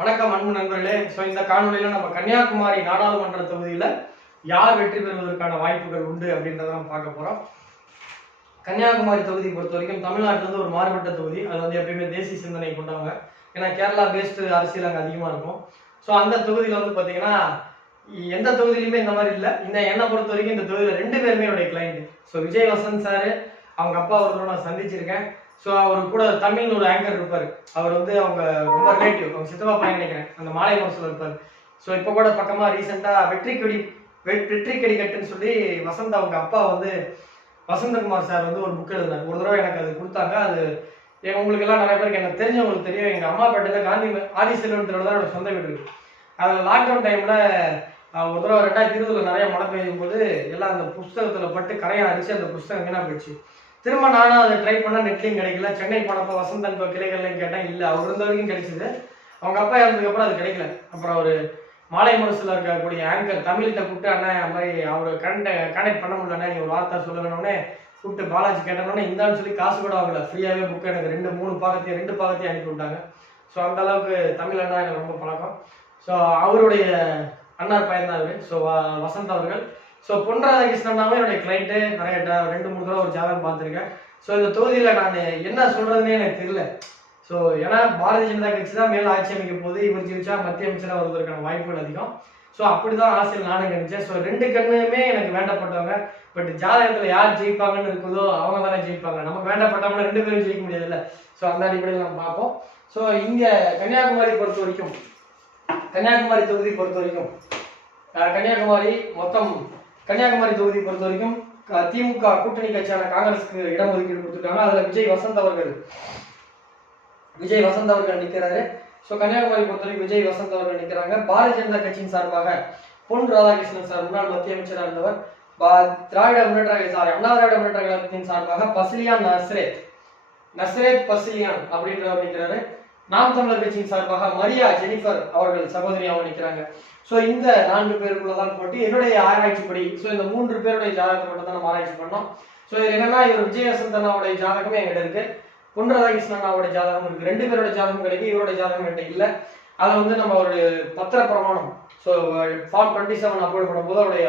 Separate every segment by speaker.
Speaker 1: வணக்கம் அன்பு நண்பர்களே. ஸோ இந்த காணொலியில் நம்ம கன்னியாகுமரி நாடாளுமன்ற தொகுதியில் யார் வெற்றி பெறுவதற்கான வாய்ப்புகள் உண்டு அப்படின்றத நம்ம பார்க்க போகிறோம் கன்னியாகுமரி தொகுதி பொறுத்த வரைக்கும் தமிழ்நாட்டில் இருந்து ஒரு மாறுபட்ட தொகுதி. அது வந்து எப்பயுமே தேசிய சிந்தனை கொண்டவங்க. ஏன்னா கேரளா பேஸ்டு அரசியல் அங்கே அதிகமாக இருக்கும். ஸோ அந்த தொகுதியில் வந்து பார்த்தீங்கன்னா எந்த தொகுதியிலுமே இந்த மாதிரி இல்லை. இந்த என்னை பொறுத்த வரைக்கும் இந்த தொகுதியில் ரெண்டு பேருமே என்னுடைய client so Vijay Vasanth sir அவங்க அப்பா ஒருத்தர் நான் சந்திச்சிருக்கேன். ஸோ அவர் கூட தமிழ்னு ஒரு ஆங்கர் இருப்பார். அவர் வந்து அவங்க ரொம்ப ரிலேட்டிவ் அவங்க சித்தப்பா பையன் நினைக்கிறேன். அந்த மாலை மனசில் இருப்பார். ஸோ இப்போ கூட பக்கமாக ரீசெண்டாக வெற்றி கொடி வெற்றி கடி கட்டுன்னு சொல்லி வசந்த் அவங்க அப்பா வந்து வசந்தகுமார் சார் வந்து ஒரு புக் எழுதினார். ஒரு தடவை எனக்கு அது கொடுத்தாங்க. அது எ- உங்களுக்கு எல்லாம் நிறைய பேருக்கு எனக்கு தெரிஞ்சவங்களுக்கு தெரியும். எங்கள் அம்மாப்பேட்டையில் காந்தி ம- ஆதி செல்வன் தெருவில் தான் என்னோட சொந்த வீடு இருக்கு. அதில் லாக்டவுன் டைமில் ஒரு தடவை ரெண்டாயிரத்தி இருபதுல நிறைய மழை பெய்யும் போது எல்லாம் அந்த புஸ்தகத்தில் பட்டு கரையை அடிச்சு அந்த புஸ்தகம் வீணாக போயிடுச்சு. திரும்ப நானும் அதை ட்ரை பண்ணால் நெட்லையும் கிடைக்கல. சென்னை போனப்போ வசந்தன் இப்போ கிளைகள்லையும் கேட்டேன் இல்லை அவர் இருந்த வரைக்கும் கிடைச்சிது. அவங்க அப்பா இறந்ததுக்கப்புறம் அது கிடைக்கல. அப்புறம் ஒரு மாலை முரசில் இருக்கக்கூடிய ஆங்கர் தமிழ்கிட்ட கூப்பிட்டு அண்ணன் அந்த மாதிரி அவர் கண்ட கனெக்ட் பண்ண முடியலண்ணே நீ ஒரு வார்த்தை சொல்ல கூப்பிட்டு பாலாஜி கேட்டனோடனே இந்தான்னு சொல்லி காசு கூட வாங்கல. ஃப்ரீயாகவே புக் எனக்கு ரெண்டு மூணு பாகத்தையும் ரெண்டு பாகத்தையும் அனுப்பி விட்டாங்க. ஸோ அந்த அளவுக்கு தமிழ் அண்ணா எனக்கு ரொம்ப பழக்கம். ஸோ அவருடைய அண்ணா பையன் தான் அவர். ஸோ வசந்த் அவர்கள். ஸோ பொன் ராதாகிருஷ்ணனாவே என்னுடைய கிளைண்ட்டு நிறைய ட- ரெண்டு மூணு தடவை ஒரு ஜாதகம் பார்த்துருக்கேன். ஸோ இந்த தொகுதியில் நான் என்ன சொல்கிறதுனே எனக்கு தெரியல. ஸோ ஏன்னா பாரதிய ஜனதா கட்சி தான் மேலே ஆட்சி அமைக்க போது இவர் ஜெயிச்சா மத்திய அமைச்சராக வருவதற்கான வாய்ப்புகள் அதிகம். ஸோ அப்படி தான் ஆசையில் நானும் கணிச்சேன் ஸோ ரெண்டு கண்ணுமே எனக்கு வேண்டப்பட்டவங்க. பட் ஜாதகத்தில் யார் ஜெயிப்பாங்கன்னு இருக்குதோ அவங்க தானே ஜெயிப்பாங்க. நமக்கு வேண்டப்பட்டவங்க ரெண்டு பேரும் ஜெயிக்க முடியாதுல்ல. ஸோ அந்த அடிப்படையில் நம்ம பார்ப்போம். ஸோ இங்கே கன்னியாகுமரி பொறுத்த வரைக்கும் கன்னியாகுமரி தொகுதி பொறுத்த வரைக்கும் கன்னியாகுமரி மொத்தம் கன்னியாகுமரி தொகுதி பொறுத்த வரைக்கும் திமுக கூட்டணி கட்சியான காங்கிரஸுக்கு இடஒதுக்கீடு கொடுத்துருக்காங்க. அதுல விஜய் வசந்த் அவர்கள். விஜய் வசந்த் அவர்கள் நிற்கிறாரு ஸோ கன்னியாகுமரி பொறுத்தவரைக்கும் விஜய் வசந்த் அவர்கள் நிற்கிறாங்க பாரதிய ஜனதா கட்சியின் சார்பாக பொன் ராதாகிருஷ்ணன் சார் முன்னாள் மத்திய அமைச்சராக இருந்தவர் பா- திராவிட முன்னேற்ற சாரி அண்ணா திராவிட முன்னேற்ற கழகத்தின் சார்பாக பசிலியான் நஸ்ரேத். நஸ்ரேத் பசிலியான் அப்படின்றவர் நிற்கிறாரு நாம் தமிழர் கட்சியின் சார்பாக மரியா ஜெனிஃபர் அவர்கள் சகோதரியாகவும் நிற்கிறாங்க. ஸோ இந்த நான்கு பேருக்குள்ளதான் போட்டி. என்னுடைய ஆராய்ச்சிப்படி ஸோ இந்த மூன்று பேருடைய ஜாதகத்தை மட்டும் தான் நம்ம ஆராய்ச்சி பண்ணோம். ஸோ இது என்னன்னா இவர் விஜயசந்தனாவுடைய அண்ணாவுடைய ஜாதகமே எங்கிட்ட இருக்கு. பொன் ராதாகிருஷ்ணன் அண்ணாவுடைய ஜாதகம் இருக்கு. ரெண்டு பேரோட ஜாதகம் கிடைக்கு இவருடைய ஜாதகம் என்கிட்ட இல்லை. அதை வந்து நம்ம ஒரு பத்திர பிரமாணம் so form twenty seven upload பண்ணும்போது அவருடைய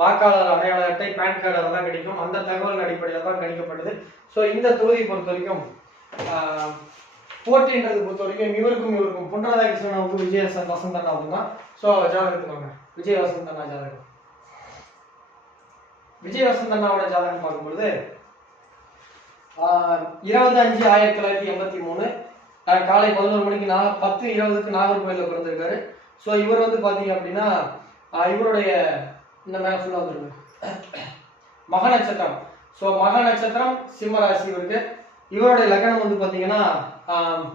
Speaker 1: வாக்காளர் அடையாள அட்டை பேன் கார்டு அதெல்லாம் கிடைக்கும். அந்த தகவல் அடிப்படையில் தான் கணிக்கப்படுது ஸோ இந்த தொகுதியை பொறுத்த வரைக்கும் போட்டின்றது பொறுத்த வரைக்கும் இவருக்கும் இவருக்கும் பொன் வந்து விஜய வசந்த் அண்ணா ஸோ ஜாதகத்துக்கு விஜய விஜய் அண்ணா ஜாதகம். விஜய வசந்த் அண்ணாவோட ஜாதகம் பார்க்கும்பொழுது இருபது அஞ்சு ஆயிரத்தி தொள்ளாயிரத்தி எண்பத்தி மூணு காலை பதினோரு மணிக்கு நா பத்து இருபதுக்கு நாகர்கோயிலில் பிறந்திருக்காரு. ஸோ இவர் வந்து பார்த்தீங்க அப்படின்னா இவருடைய இந்த மேலே ஃபுல்லாக வந்துருங்க. மக நட்சத்திரம். ஸோ மக நட்சத்திரம் சிம்ம ராசி இவருக்கு. இவருடைய லக்னம் வந்து பார்த்தீங்கன்னா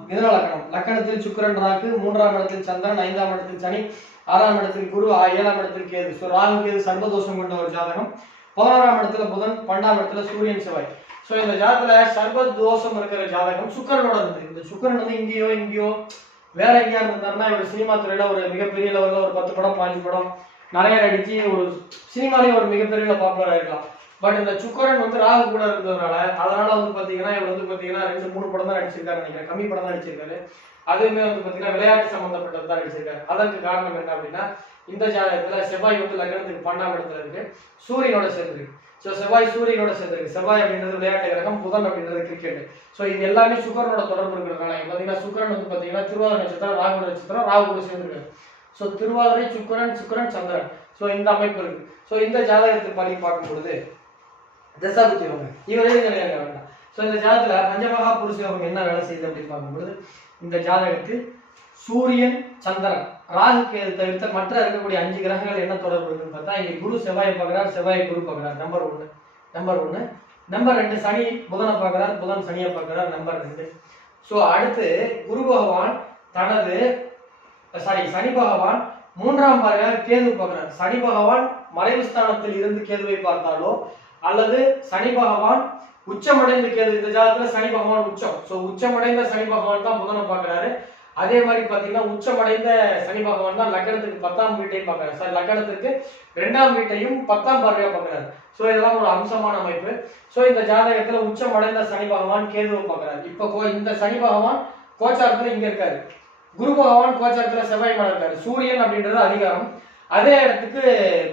Speaker 1: மிதன லக்கணம். லக்கணத்தில் சுக்கிரன் ராகு மூன்றாம் இடத்தில் சந்திரன் ஐந்தாம் இடத்தில் சனி ஆறாம் இடத்தில் குரு ஏழாம் இடத்தில் கேது. ஸோ ராகு கேது சர்வதோஷம் கொண்ட ஒரு ஜாதகம். பதினோராம் இடத்துல புதன் பன்னெண்டாம் இடத்துல சூரியன் செவ்வாய். ஸோ இந்த ஜாதகத்துல சர்வ தோஷம் இருக்கிற ஜாதகம் சுக்கரனோட இருந்தது இந்த சுக்கரன் வந்து இங்கேயோ இங்கேயோ வேற எங்கேயா இருந்தாருன்னா இவர் சினிமா துறையில ஒரு மிகப்பெரிய லெவலில் ஒரு பத்து படம் பாஞ்சு படம் நிறைய நடிச்சு ஒரு சினிமாலேயும் ஒரு மிகப்பெரிய பாப்புலர் ஆயிருக்கலாம். பட் இந்த சுக்கரன் வந்து ராகு கூட இருந்ததுனால அதனால வந்து பாத்தீங்கன்னா இவர் வந்து பாத்தீங்கன்னா ரெண்டு மூணு படம் தான் நடிச்சிருக்காரு நினைக்கிறேன். கம்மி படம் தான் நடிச்சிருக்காரு. அதுவுமே வந்து பாத்தீங்கன்னா விளையாட்டு சம்பந்தப்பட்டது தான் நடிச்சிருக்காரு. அதற்கு காரணம் என்ன அப்படின்னா இந்த ஜாதகத்துல செவ்வாய் வந்து லக்னத்துக்கு பன்னெண்டாம் இடத்துல இருக்கு. சூரியனோட சேர்ந்துருக்கு ஸோ செவ்வாய் சூரியனோட சேர்ந்துருக்கு செவ்வாய் அப்படின்றது விளையாட்டு கிரகம் புதன் அப்படின்றது கிரிக்கெட் ஸோ இது எல்லாமே சுக்கரனோட தொடர்பு இருக்கிறதுனால இங்க பாத்தீங்கன்னா சுக்கரன் வந்து பாத்தீங்கன்னா திருவாரூர் நட்சத்திரம் ராகு நட்சத்திரம் ராகு கூட சேர்ந்துருக்காரு ஸோ திருவாரூரை சுக்கரன் சுக்கரன் சந்திரன். ஸோ இந்த அமைப்பு இருக்கு. ஸோ இந்த ஜாதகத்தை படி பார்க்கும் பொழுது தசாபுத்தி அவங்க இவரே கிடையாது வேண்டாம் ஸோ இந்த ஜாதகத்துல பஞ்சமகா புருஷயோகம் என்ன வேலை செய்யுது அப்படின்னு பார்க்கும்பொழுது இந்த ஜாதகத்தில் சூரியன் சந்திரன் ராகு கேது தவிர்த்த மற்ற இருக்கக்கூடிய அஞ்சு கிரகங்கள் என்ன தொடர்பு இருக்குன்னு பார்த்தா இங்க குரு செவ்வாயை பார்க்குறார் செவ்வாய் குரு பார்க்குறார். நம்பர் ஒன்று நம்பர் ஒன்று நம்பர் ரெண்டு சனி புதனை பார்க்குறார் புதன் சனியை பார்க்குறார். நம்பர் ரெண்டு. ஸோ அடுத்து குரு பகவான் தனது சாரி சனி பகவான் மூன்றாம் பார்வையாக கேது பார்க்கிறார். சனி பகவான் மறைவு ஸ்தானத்தில் இருந்து கேதுவை பார்த்தாலோ அல்லது சனி பகவான் உச்சமடைந்து கேது இந்த ஜாதத்துல சனி பகவான் உச்சம். ஸோ உச்சமடைந்த சனி பகவான் தான் புதனை பாக்குறாரு அதே மாதிரி பாத்தீங்கன்னா உச்சமடைந்த சனி பகவான் தான் லக்னத்துக்கு பத்தாம் வீட்டையும் பாக்குறாரு சார் லக்னத்துக்கு ரெண்டாம் வீட்டையும் பத்தாம் பார்வையா பாக்குறாரு ஸோ இதெல்லாம் ஒரு அம்சமான அமைப்பு. ஸோ இந்த ஜாதகத்துல உச்சமடைந்த சனி பகவான் கேதுவை பார்க்கறாரு. இப்போ கோ- இந்த சனி பகவான் கோச்சாரத்துல இங்க இருக்காரு. குரு பகவான் கோச்சாரத்துல செவ்வாய் மேல இருக்காரு. சூரியன் அப்படின்றது அதிகாரம். அதே இடத்துக்கு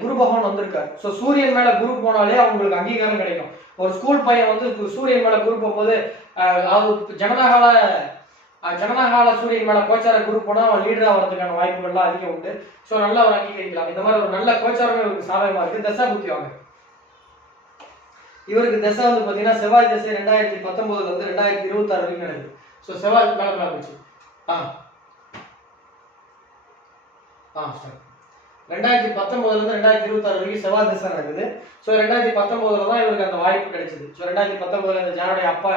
Speaker 1: குரு பகவான் வந்திருக்காரு. ஸோ சூரியன் மேல குரு போனாலே அவங்களுக்கு அங்கீகாரம் கிடைக்கும். ஒரு ஸ்கூல் பையன் வந்து சூரியன் மேல குரு போகும்போது அஹ், அது ஜனநாகால சூரியன் மேல கோச்சார குரு போனா அவன் லீடர் ஆகிறதுக்கான வாய்ப்புகள்லாம் அதிகம் உண்டு. ஸோ நல்லா அவர் அங்கீகரிக்கலாம் இந்த மாதிரி ஒரு நல்ல கோச்சாரமே இவருக்கு சாதகமா இருக்கு. தசா புத்தி வாங்க. இவருக்கு தசை வந்து பாத்தீங்கன்னா செவ்வாய் தசை ரெண்டாயிரத்தி பத்தொன்பதுல இருந்து ரெண்டாயிரத்தி இருபத்தி ஆறு வரைக்கும் நடக்குது. ஸோ செவ்வாய் மேல மேல போச்சு. ஆ. ஆ சார் ரெண்டாயிரத்தி பத்தொன்பதுலேருந்து ரெண்டாயிரத்தி இருபத்தாறு வரைக்கும் செவ்வாய் திசை நடக்குது. ஸோ ரெண்டாயிரத்தி பத்தொன்பதுல தான் இவருக்கு அந்த வாய்ப்பு கிடைச்சது. ஸோ ரெண்டாயிரத்தி பத்தொன்பதுல இந்த ஜானுடைய அப்பா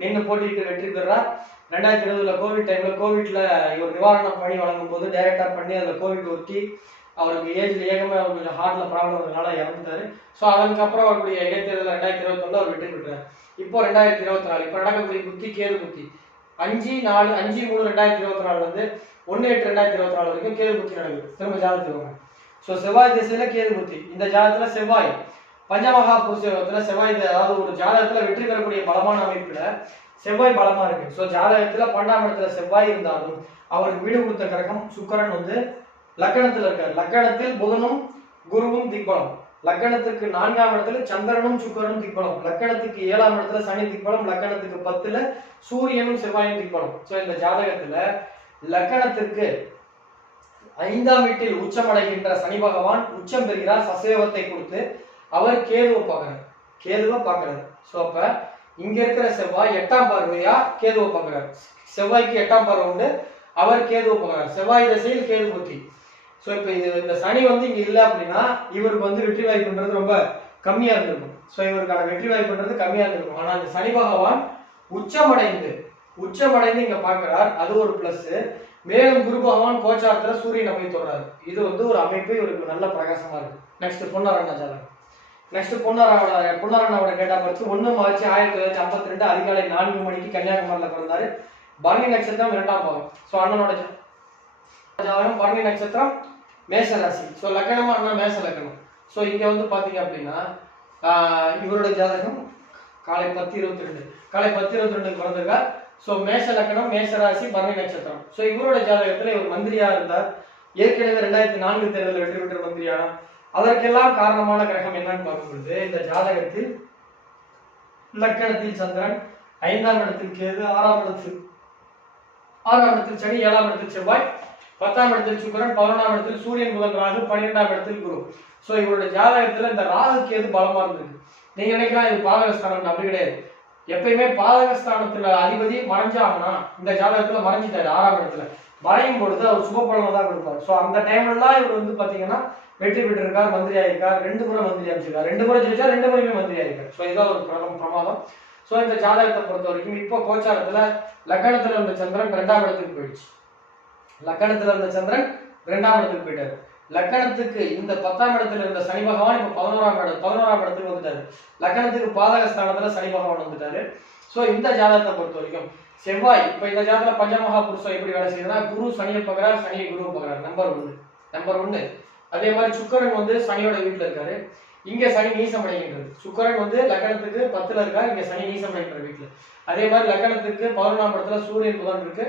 Speaker 1: நின்று போட்டிட்டு வெற்றி பெறார். ரெண்டாயிரத்தி இருபதுல கோவிட் டைம்ல கோவிட்ல இவர் நிவாரணம் பணி வழங்கும் போது டைரக்டா பண்ணி அதில் கோவிட் ஒட்டி அவருக்கு ஏஜ்ல ஏகமே அவர் கொஞ்சம் ஹார்ட்ல ப்ராப்ளம் இருந்ததுனால இறந்துட்டாரு. ஸோ அதுக்கப்புறம் அவருடைய இடைத்தேர்தல் ரெண்டாயிரத்தி இருபத்தொன்னு அவர் வெற்றி பெற்றார். இப்போ ரெண்டாயிரத்தி இருபத்தி நாலு. இப்போ நடக்கக்கூடிய புத்தி கேது புத்தி அஞ்சு நாலு அஞ்சு மூணு ரெண்டாயிரத்தி இருபத்தி நாலுல இருந்து ஒன்று எட்டு ரெண்டாயிரத்தி இருபத்தி நாலு வரைக்கும் கேது புத்தி நடக்குது. திரும்ப ஜாதகத்துக்கு ஸோ செவ்வாய் திசையில கேது புத்தி. இந்த ஜாதகத்துல செவ்வாய். பஞ்சமகா புருஷத்துல செவ்வாய் அதாவது ஒரு ஜாதகத்துல வெற்றி பெறக்கூடிய பலமான அமைப்புல செவ்வாய் பலமா இருக்கு. ஸோ ஜாதகத்துல பன்னெண்டாம் இடத்துல செவ்வாய் இருந்தாலும் அவருக்கு வீடு கொடுத்த கிரகம் சுக்கரன் வந்து லக்கணத்துல இருக்கார். லக்கணத்தில் புதனும் குருவும் திக்பலம். லக்கணத்துக்கு நான்காம் இடத்துல சந்திரனும் சுக்கரனும் திக்பலம். லக்கணத்துக்கு ஏழாம் இடத்துல சனி திக்பலம். லக்கணத்துக்கு பத்துல சூரியனும் செவ்வாயும் திக்பலம். ஸோ இந்த ஜாதகத்துல லக்கணத்திற்கு ஐந்தாம் வீட்டில் உச்சமடைகின்ற சனி பகவான் உச்சம் பெறுகிறார் சசேவத்தை கொடுத்து அவர் கேதுவை பார்க்கறாரு. கேதுவை பார்க்கறாரு. ஸோ அப்ப இங்க இருக்கிற செவ்வாய் எட்டாம் பார்வையா? கேதுவை பார்க்கறாரு. செவ்வாய்க்கு எட்டாம் பார்வை உண்டு அவர் கேதுவை பார்க்கறாரு. செவ்வாய் திசையில் கேது புத்தி. ஸோ இப்போ இது இந்த சனி வந்து இங்க இல்லை அப்படின்னா இவருக்கு வந்து வெற்றி வாய்ப்புன்றது ரொம்ப கம்மியா இருந்திருக்கும். ஸோ இவருக்கான வெற்றி வாய்ப்புன்றது கம்மியா இருந்திருக்கும். ஆனா இந்த சனி பகவான் உச்சமடைந்து உச்சமடைந்து இங்க பாக்குறார் அது ஒரு பிளஸ் மேலும் குரு பகவான் கோச்சாரத்துல சூரியனை போய் தொடராரு இது வந்து ஒரு அமைப்பு இவருக்கு நல்ல பிரகாசமா இருக்கு. நெக்ஸ்ட் பொன்னாரண்ணா நெக்ஸ்ட் பொன்னாராவோட பொன்னாரண்ணாவோட டேட்டா பர்த் ஒன்று மார்ச் ஆயிரத்தி தொள்ளாயிரத்தி ஐம்பத்தி ரெண்டு அதிகாலை நான்கு மணிக்கு கன்னியாகுமரியில பிறந்தாரு. பரணி நட்சத்திரம் இரண்டாம் பாவம் ஸோ அண்ணனோட ஜாதகம் பரணி நட்சத்திரம் மேச ராசி. ஸோ லக்கணமா அண்ணா மேச லக்கணம். ஸோ இங்க வந்து பாத்தீங்க அப்படின்னா இவரோட ஜாதகம் காலை பத்து இருபத்தி ரெண்டு. காலை பத்து இருபத்தி ரெண்டுக்கு பிறந்திருக்கார். ஸோ மேஷ லக்கணம் மேஷராசி பரணி நட்சத்திரம். ஸோ இவரோட ஜாதகத்தில் இவர் மந்திரியா இருந்தார். ஏற்கனவே ரெண்டாயிரத்தி நான்கு தேர்தலில் வெற்றி பெற்ற மந்திரியானார் அதற்கெல்லாம் காரணமான கிரகம் என்னன்னு பார்க்கும்பொழுது இந்த ஜாதகத்தில் லக்கணத்தில் சந்திரன் ஐந்தாம் இடத்தில் கேது ஆறாம் இடத்தில் ஆறாம் இடத்தில் சனி ஏழாம் இடத்தில் செவ்வாய் பத்தாம் இடத்தில் சுக்கரன் பதினொன்றாம் இடத்தில் சூரியன் முதல் ராகு பன்னிரெண்டாம் இடத்தில் குரு. ஸோ இவருடைய ஜாதகத்தில் இந்த ராகு கேது பலமா இருந்தது நீங்க நினைக்கலாம் இது பாதகஸ்தானம் அப்படி கிடையாது. எப்பயுமே பாதகஸ்தானத்துல அதிபதி மறைஞ்சாங்கன்னா இந்த ஜாதகத்துல மறைஞ்சிட்டாரு ஆறாம் இடத்துல. மறையும் பொழுது அவர் சுப பலனை தான் கொடுப்பார். ஸோ அந்த டைம்லாம் இவர் வந்து பாத்தீங்கன்னா வெற்றி பெற்றிருக்கார் மந்திரி ஆயிருக்கார் ரெண்டு முறை மந்திரி அமைச்சிருக்கார். ரெண்டு முறை ஜெயிச்சா ரெண்டு முறையுமே மந்திரி ஆயிருக்கார். ஸோ இதுதான் ஒரு பிரதம பிரமாதம். ஸோ இந்த ஜாதகத்தை பொறுத்த வரைக்கும் இப்போ கோச்சாரத்துல லக்கணத்துல இருந்த சந்திரன் ரெண்டாம் இடத்துக்கு போயிடுச்சு. லக்கணத்துல இருந்த சந்திரன் ரெண்டாம் இடத்துக்கு போயிட்டாரு. லக்கணத்துக்கு இந்த பத்தாம் இடத்துல இருந்த சனி பகவான் இப்ப பதினோராம் இடம் பதினோராம் இடத்துக்கு வந்துட்டாரு. லக்கணத்துக்கு பாதக ஸ்தானத்துல சனி பகவான் வந்துட்டாரு. சோ இந்த ஜாதகத்தை பொறுத்த வரைக்கும் செவ்வாய் இப்ப இந்த ஜாதகத்துல பஞ்சமகா புருஷம் எப்படி வேலை செய்யுதுன்னா குரு சனியை பகிறார் சனியை குரு பகிறார் நம்பர் ஒன்று நம்பர் ஒன்று அதே மாதிரி சுக்கரன் வந்து சனியோட வீட்டுல இருக்காரு. இங்க சனி நீசம் அடைகின்றது. சுக்கரன் வந்து லக்கணத்துக்கு பத்துல இருக்கா? இங்க சனி நீசம் அடைகின்ற வீட்டுல. அதே மாதிரி லக்கணத்துக்கு பதினொன்றாம் இடத்துல சூரியன் புதன் இருக்கு.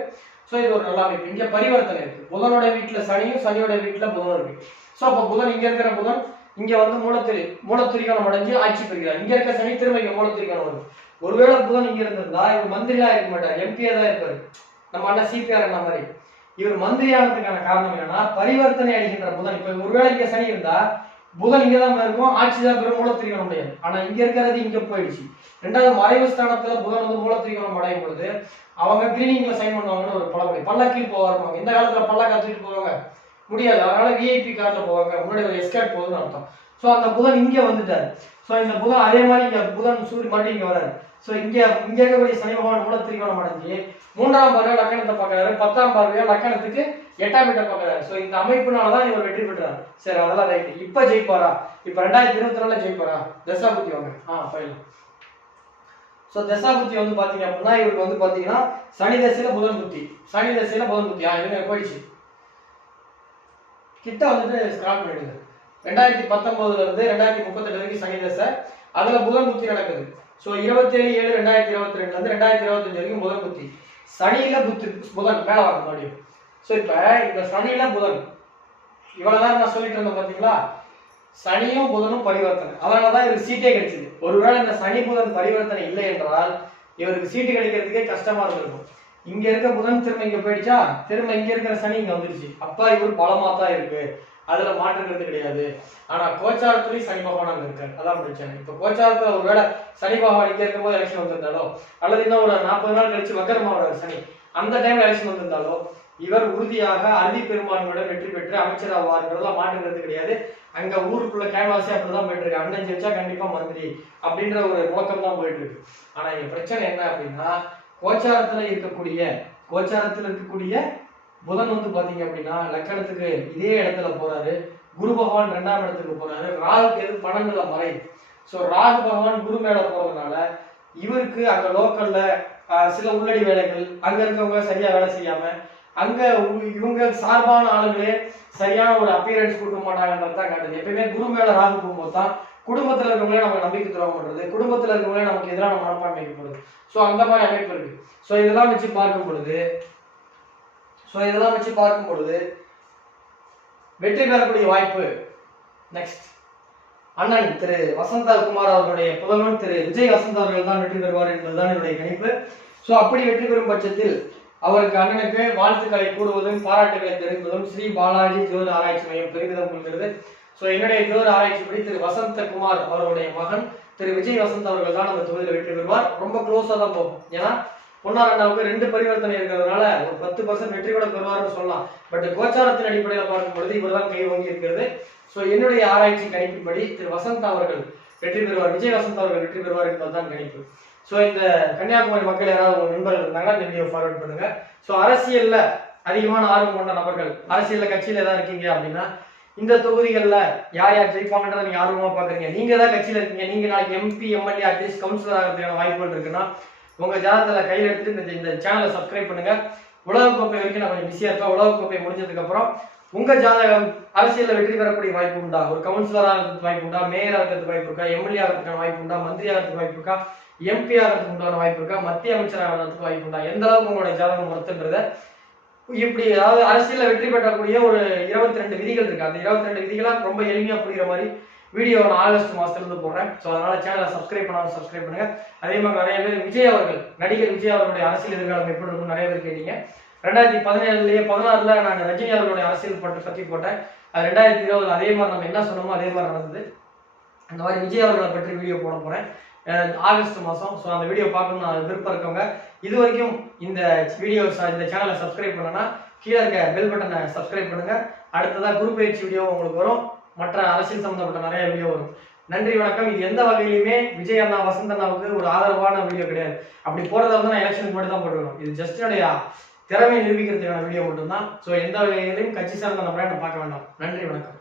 Speaker 1: ஸோ இது ஒரு நல்ல அமைப்பு. இங்க பரிவர்த்தனை இருக்கு. புதனோட வீட்டுல சனியும் சனியோட வீட்டுல புதனும் இருக்கு. ஸோ அப்போ புதன் இங்க இருக்கிற புதன் இங்க வந்து மூலத்திரி மூலத்திரிகோணம் அடைஞ்சு ஆட்சி பெறுகிறார். இங்க இருக்க சனி திரும்ப இங்க மூலத்திரிகோணம் வருது. ஒருவேளை புதன் இங்க இருந்திருந்தா இவர் மந்திரியா இருக்க மாட்டார். எம்பியா தான் இருப்பாரு. நம்ம அண்ணா சிபிஆர் அண்ணா மாதிரி? இவர் மந்திரியானதுக்கான காரணம் என்னன்னா பரிவர்த்தனை அடைகின்ற புதன். இப்ப ஒருவேளை இங்க சனி இருந்தா புதன் இங்கே தான் இருக்கும். ஆட்சி தான் பெறும் மூலத்திரிகோணம் முடியாது ஆனா இங்க இருக்கிறது இங்க போயிடுச்சு. ரெண்டாவது மறைவு ஸ்தானத்துல புதன் வந்து மூலத்திரிகோணம் அடையும் பொழுது அவங்க கிளீனிங்ல சைன் பண்ணுவாங்கன்னு ஒரு பழமொழி. பல்லக்கில் போவாருவாங்க இந்த காலத்துல பல்லா தூக்கிட்டு போவாங்க. முடியாது. அதனால விஐபி கார்ல போவாங்க. முன்னாடி ஒரு எஸ்கேட் போகுதுன்னு அர்த்தம். ஸோ அந்த புதன் இங்கே வந்துட்டார். ஸோ இந்த புதன் அதே மாதிரி இங்கே புதன் சூரியன் மறுபடியும் இங்கே வராரு. ஸோ இங்கே இங்கே இருக்கக்கூடிய சனி பகவான் மூல திரிகோணம் அடைஞ்சு மூன்றாம் பார்வையாக லக்கணத்தை பார்க்கறாரு. பத்தாம் பார்வையாக லக்கணத்துக்கு எட்டாம் வீட்டை பார்க்கறாரு. ஸோ இந்த அமைப்புனால தான் இவர் வெற்றி பெற்றார். சரி அதெல்லாம் ரைட் இப்போ ஜெயிப்பாரா? இப்போ ரெண்டாயிரத்தி இருபத்தி நாலுல ஜெயிப்பாரா? தசா புத்தி வாங்க. ஆ ஃபைனல் ஸோ தசா புத்தி வந்து பார்த்தீங்க அப்படின்னா இவருக்கு வந்து பார்த்தீங்கன்னா சனி தசையில புதன் புத்தி. சனி தசையில புதன் புத்தி. ஆ இது போயிடுச்சு. கிட்ட வந்துட்டு ஸ்கிராப் பண்ணிடுங்க. ரெண்டாயிரத்தி பத்தொன்பதுல இருந்து ரெண்டாயிரத்தி முப்பத்தெட்டு வரைக்கும் சனி தசை அதுல புதன் புத்தி நடக்குது. ஸோ இருபத்தேழு ஏழு ரெண்டாயிரத்தி இருபத்தி ரெண்டுல இருந்து ரெண்டாயிரத்தி இருபத்தஞ்சு வரைக்கும் புதன் புத்தி. சனியில புத்தி புதன் மேல வாங்க மறுபடியும் ஸோ இப்போ இந்த சனியில புதன் இவ்வளவு நேரம் நான் சொல்லிட்டு இருந்தேன் பாத்தீங்களா? சனியும் புதனும் பரிவர்த்தனை. அதனால தான் இவருக்கு சீட்டே கிடைச்சது. ஒருவேளை இந்த சனி புதன் பரிவர்த்தனை இல்லை என்றால் இவருக்கு சீட்டு கிடைக்கிறதுக்கே கஷ்டமா இருந்திருக்கும். இங்க இருக்க புதன் திரும்ப இங்க போயிடுச்சா? திரும்ப இங்க இருக்கிற சனி இங்க வந்துருச்சு அப்பா இவர் பலமா தான் இருக்கு. அதுல மாற்றுங்கிறது கிடையாது. ஆனா கோச்சாரத்துலயும் சனி பகவான் அங்க இருக்காரு. அதான் பிரச்சனை. இப்ப கோச்சாரத்துல ஒருவேளை சனி பகவான் இங்க இருக்கும்போது எலெக்ஷன் வந்திருந்தாலோ அல்லது இன்னும் ஒரு நாற்பது நாள் கழிச்சு வக்கரமாவோட சனி அந்த டைம்ல எலெக்ஷன் வந்திருந்தாலோ இவர் உறுதியாக அறுதி பெரும்பான்மையுடன் வெற்றி பெற்று அமைச்சர் ஆவார்ங்கிறதெல்லாம் மாற்றுகிறது கிடையாது. அங்க ஊருக்குள்ள கேன்வாஸே அப்படிதான் போயிட்டு இருக்கு அண்ணன் ஜெயிச்சா கண்டிப்பா மந்திரி அப்படின்ற ஒரு முழக்கம் தான் போயிட்டு இருக்கு ஆனா இங்க பிரச்சனை என்ன அப்படின்னா கோச்சாரத்துல இருக்கக்கூடிய கோச்சாரத்தில் இருக்கக்கூடிய புதன் வந்து பாத்தீங்க அப்படின்னா லக்கணத்துக்கு இதே இடத்துல போறாரு. குரு பகவான் ரெண்டாம் இடத்துக்கு போறாரு. ராகுக்கு எது பன்னெண்டுல மறை ஸோ ராகு பகவான் குரு மேல போறதுனால இவருக்கு அந்த லோக்கல்ல சில உள்ளடி வேலைகள் அங்க இருக்கவங்க சரியா வேலை செய்யாம அங்க இவங்க சார்பான ஆளுங்களே சரியான ஒரு அப்பியரன்ஸ் கொடுக்க மாட்டாங்கன்றது தான் காட்டுது. எப்பயுமே குரு மேல ராகு போகும்போது தான் குடும்பத்துல இருக்கவங்களே நம்ம நம்பிக்கை துரோகம் பண்றது குடும்பத்துல இருக்கவங்களே நமக்கு எதிரான மனப்பான்மை ஏற்படுது ஸோ அந்த மாதிரி அமைப்பு இருக்கு. ஸோ இதெல்லாம் வச்சு பார்க்கும் பொழுது ஸோ இதெல்லாம் வச்சு பார்க்கும் பொழுது வெற்றி பெறக்கூடிய வாய்ப்பு. நெக்ஸ்ட் அண்ணன் திரு வசந்தா குமார் அவர்களுடைய புதல்வன் திரு விஜய் வசந்த் அவர்கள் தான் வெற்றி பெறுவார் என்பதுதான் என்னுடைய கணிப்பு. ஸோ அப்படி வெற்றி பெறும் பட்சத்தில் அவருக்கு அண்ணனுக்கு வாழ்த்துக்களை கூடுவதும் பாராட்டுகளை தெரிவிப்பதும் ஸ்ரீ பாலாஜி ஜோதி ஆராய்ச்சி மையம் பெருமிதம் கொள்கிறது. ஸோ என்னுடைய ஜோதி ஆராய்ச்சிப்படி திரு வசந்த குமார் அவர்களுடைய மகன் திரு விஜய் வசந்த் அவர்கள் தான் அந்த தொகுதியில் வெற்றி பெறுவார். ரொம்ப க்ளோஸாக தான் போகும். ஏன்னா ஒன்னா ரெண்டாவுக்கு ரெண்டு பரிவர்த்தனை இருக்கிறதுனால ஒரு பத்து பர்சன்ட் வெற்றி கூட பெறுவார்னு சொல்லலாம். பட் கோச்சாரத்தின் அடிப்படையில் பார்க்கும் பொழுது இவர் தான் கை வாங்கி இருக்கிறது. ஸோ என்னுடைய ஆராய்ச்சி கணிப்பின்படி திரு வசந்த் அவர்கள் வெற்றி பெறுவார். விஜய் வசந்த் அவர்கள் வெற்றி பெறுவார் என்பதுதான் கணிப்பு. ஸோ இந்த கன்னியாகுமரி மக்கள் யாராவது உங்க நண்பர்கள் இருந்தாங்கன்னா இந்த வீடியோ ஃபார்வர்ட் பண்ணுங்க. ஸோ அரசியல்ல அதிகமான ஆர்வம் கொண்ட நபர்கள் அரசியலில் கட்சியில ஏதாவது இருக்கீங்க அப்படின்னா இந்த தொகுதிகளில் யார் யார் ஜெயிப்பாங்கன்றத நீங்கள் ஆர்வமாக பார்க்குறீங்க நீங்கள் தான் கட்சியில் இருக்கீங்க. நீங்கள் நாளைக்கு எம்பி எம்எல்ஏ அட்லீஸ்ட் கவுன்சிலர் ஆகிறதுக்கான வாய்ப்புகள் இருக்குன்னா உங்கள் ஜாதகத்தில் கையில் எடுத்துட்டு இந்த இந்த சேனலை சப்ஸ்கிரைப் பண்ணுங்கள் உலகக்கோப்பை வரைக்கும் நான் கொஞ்சம் பிஸியாக இருப்பேன். உலகக்கோப்பை முடிஞ்சதுக்கப்புறம் உங்கள் ஜாதகம் அரசியலில் வெற்றி பெறக்கூடிய வாய்ப்பு உண்டா? ஒரு கவுன்சிலர் ஆகிறதுக்கு வாய்ப்பு உண்டா? மேயர் ஆகிறதுக்கு வாய்ப்பு இருக்கா? எம்எல்ஏ ஆகிறதுக்கான வாய்ப்பு உண்டா? மந்திரி ஆகிறதுக்கு வாய்ப்பு இருக்கா? எம்பி ஆகிறதுக்கு உண்டான வாய்ப்பு இருக்கா? மத்திய அமைச்சர் ஆகிறதுக்கு வாய்ப்பு உண்டா? எந்த அளவுக்கு உங்களுடைய ஜாதகம் ஒருத்தன்றத இப்படி அதாவது அரசியலில் வெற்றி பெற்றக்கூடிய ஒரு இருபத்தி ரெண்டு விதிகள் இருக்கு. அந்த இருபத்தி ரெண்டு விதிகளாக ரொம்ப எளிமையா புரியுற மாதிரி வீடியோ நான் ஆகஸ்ட் மாதத்துலேருந்து போடுறேன். ஸோ அதனால சேனலை சப்ஸ்கிரைப் பண்ணாலும் சப்ஸ்கிரைப் பண்ணுங்க. அதே மாதிரி நிறைய பேர் விஜய் அவர்கள் நடிகர் விஜய் அவர்களுடைய அரசியல் எதிர்காலம் எப்படி இருக்கும் நிறைய பேர் கேட்டீங்க. ரெண்டாயிரத்தி பதினேழுலயே பதினாறுல நான் ரஜினி அவர்களுடைய அரசியல் பட்டு பற்றி போட்டேன். அது ரெண்டாயிரத்தி இருபதுல அதே மாதிரி நம்ம என்ன சொன்னோமோ அதே மாதிரி நடந்தது. அந்த மாதிரி விஜய் அவர்களை பற்றி வீடியோ போட போறேன். ஆகஸ்ட் மாதம் ஸோ அந்த வீடியோ பார்க்கணும்னு நான் விருப்பம் இருக்கவங்க இது வரைக்கும் இந்த வீடியோ இந்த சேனலை சப்ஸ்கிரைப் பண்ணனா கீழே இருக்க பெல் பட்டனை சப்ஸ்கிரைப் பண்ணுங்க. அடுத்ததா குரு பயிற்சி வீடியோ உங்களுக்கு வரும். மற்ற அரசியல் சம்பந்தப்பட்ட நிறைய வீடியோ வரும். நன்றி வணக்கம். இது எந்த வகையிலுமே விஜய் அண்ணா வசந்த் அண்ணாவுக்கு ஒரு ஆதரவான வீடியோ கிடையாது. அப்படி போடுறதா வந்து நான் எலெக்ஷனுக்கு மட்டும் தான் போட்டுக்கணும் இது ஜஸ்ட் என்னுடைய திறமையை நிரூபிக்கிறதுக்கான வீடியோ மட்டும்தான். ஸோ எந்த வகையிலையும் கட்சி சார்ந்த நம்ம பார்க்க வேண்டாம். நன்றி வணக்கம்.